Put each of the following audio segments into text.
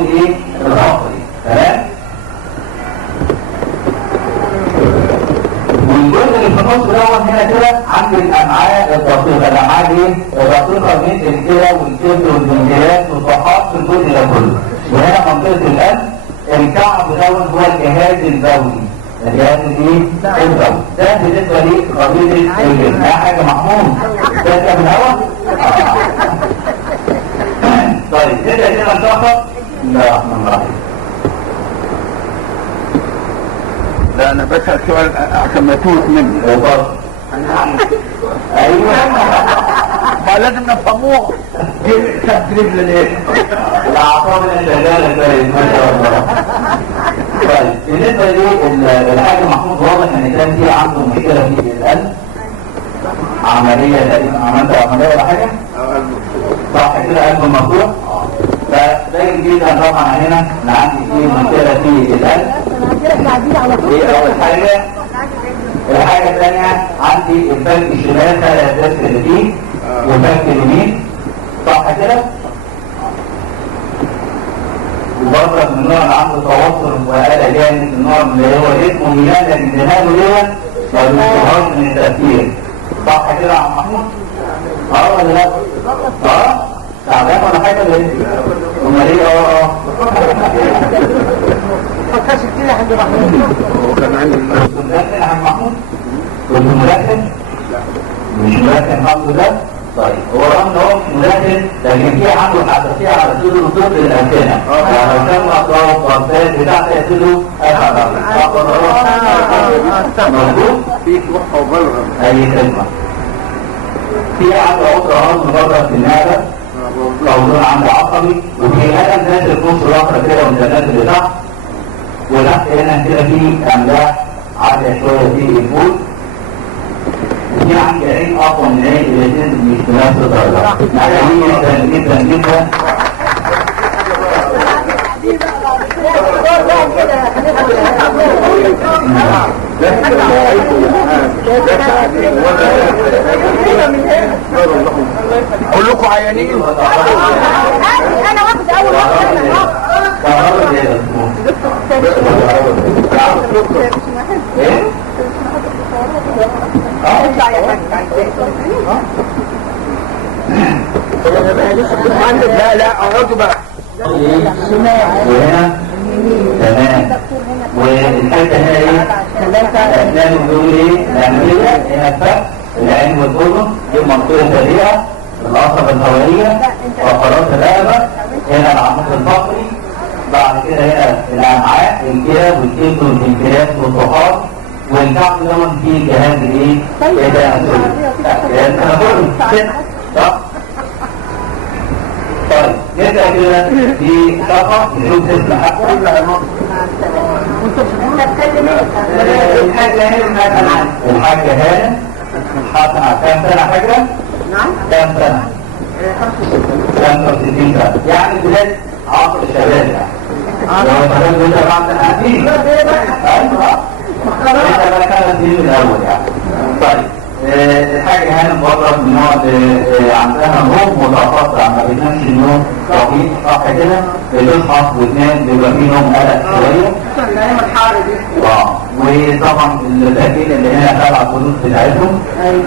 ايه العصري. تمام. والجزء اللي في النص دوت هنا كده عند الامعاء الدقيقه. الامعاء دي دقيقه من الكلى والكبد والبنكرياس والطحال في الجزء ده كله. وهنا منطقه القلب. الكعب دوت هو الجهاز البولي. الجهاز الايه؟ البولي. ده بالنسبه لقضيه الجسم. ده حاجه محمود. ده كان الهواء. طيب نبدا كده نشخص. بسم الله الرحمن الرحيم. لا انا بسأل سؤال عشان ما يفوت مني. ايوه ما لازم نفهموه. دي تدريب للايه؟ الاعصاب شغاله كويس ما شاء الله. طيب بالنسبه للحاج محمود واضح ان كان في عنده مشكله في القلب. عمليه تقريبا. عملت عمليه ولا حاجه؟ صح كده قلب مفتوح. فده جديدا طبعا هنا انا عندي في مشكله في القلب. دي اول حاجه. الحاجه الثانيه عندي الفك الشمال ثلاث الدرس اللي فيه والفك اليمين. صح كده؟ وبرضه من النوع اللي عنده توتر وقلق جامد. النوع اللي هو اسمه ميلان لكن دماغه ديت ما بيشتغلش من التفكير. صح كده يا عم محمود؟ ولا لا؟ تعبان ولا حاجه ولا ايه؟ امال ايه؟ فكرش كتير يا حاج محمود. هو كان عندي كنت ملكن يا حاج محمود؟ كنت ملكن؟ مش ملكن الحمد لله؟ طيب هو رغم ان هو مش ملكن لكن في عنده حساسيه على سلوك الطب الامكنه. يعني لو كان اطراف وارتاد بتاعت يسلوا موجود؟ في كحه وبلغم. اي خدمه. في عنده عذر هضم بره في المعده. موضوع عنده عصبي. وفي الم نازل في نص الاخر كده والجنات اللي تحت. وتحت هنا كده في املاح عاليه شويه في البول. وفي عندي عين اقوى من عين الاثنين مش بنفس الدرجه. عاليه جدا جدا جدا. كلكم عيانين. انا واخد اول لا لا اقعدوا بقى. وهنا تمام. والحته هنا ايه؟ الاسنان بيقول ايه؟ الانفيه هنا الفك العين والاذن دي منطقه سريعه العصب الهوائيه فقرات الرقبه. هنا العمود الفقري. بعد كده هنا الامعاء الكلى والكبد والبنكرياس والطحال. والكعب دوت فيه جهاز ايه؟ جهاز تنفسي. صح؟ طيب نبدأ كده في صفحة نشوف اسم الحاجة هانم حاطة كام سنة حاجة؟ نعم كام سنة؟ 65 سنة. يعني بداية عصر الشباب يعني. لو الشباب انت بعد الحديث ايوه انت بقى كانت دي من الاول يعني. طيب الحاجة هانم بره من نوع عندها نوم متقطع ما بتنامش النوم طويل. صح كده؟ بتصحى وتنام بيبقى فيه نوم قلق شوية. الايام الحر دي. وطبعا التأكيد اللي هنا تبع الفلوس بتاعتهم. ايوه.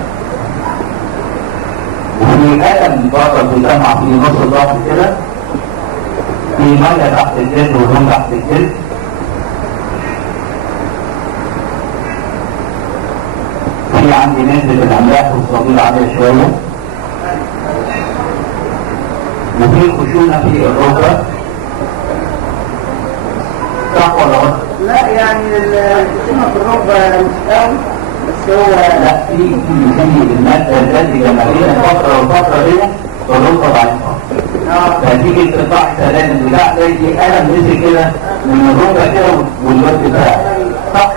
وفي ألم بره بيسمع في نص الظهر كده. في مية تحت الجلد ونوم تحت الجلد. في عندي نسبة الأملاح والصديد عالية شوية. وفي خشونة في الركبة. صح ولا غلط؟ لا يعني الخشونة في الركبة مش قوي بس هو لا في المادة التي جمالية الفترة والفترة دي الركبة ضعيفة. فتيجي تقطع سلام البتاع زي ألم نزل كده من الركبة كده والوقت بتاعه. صح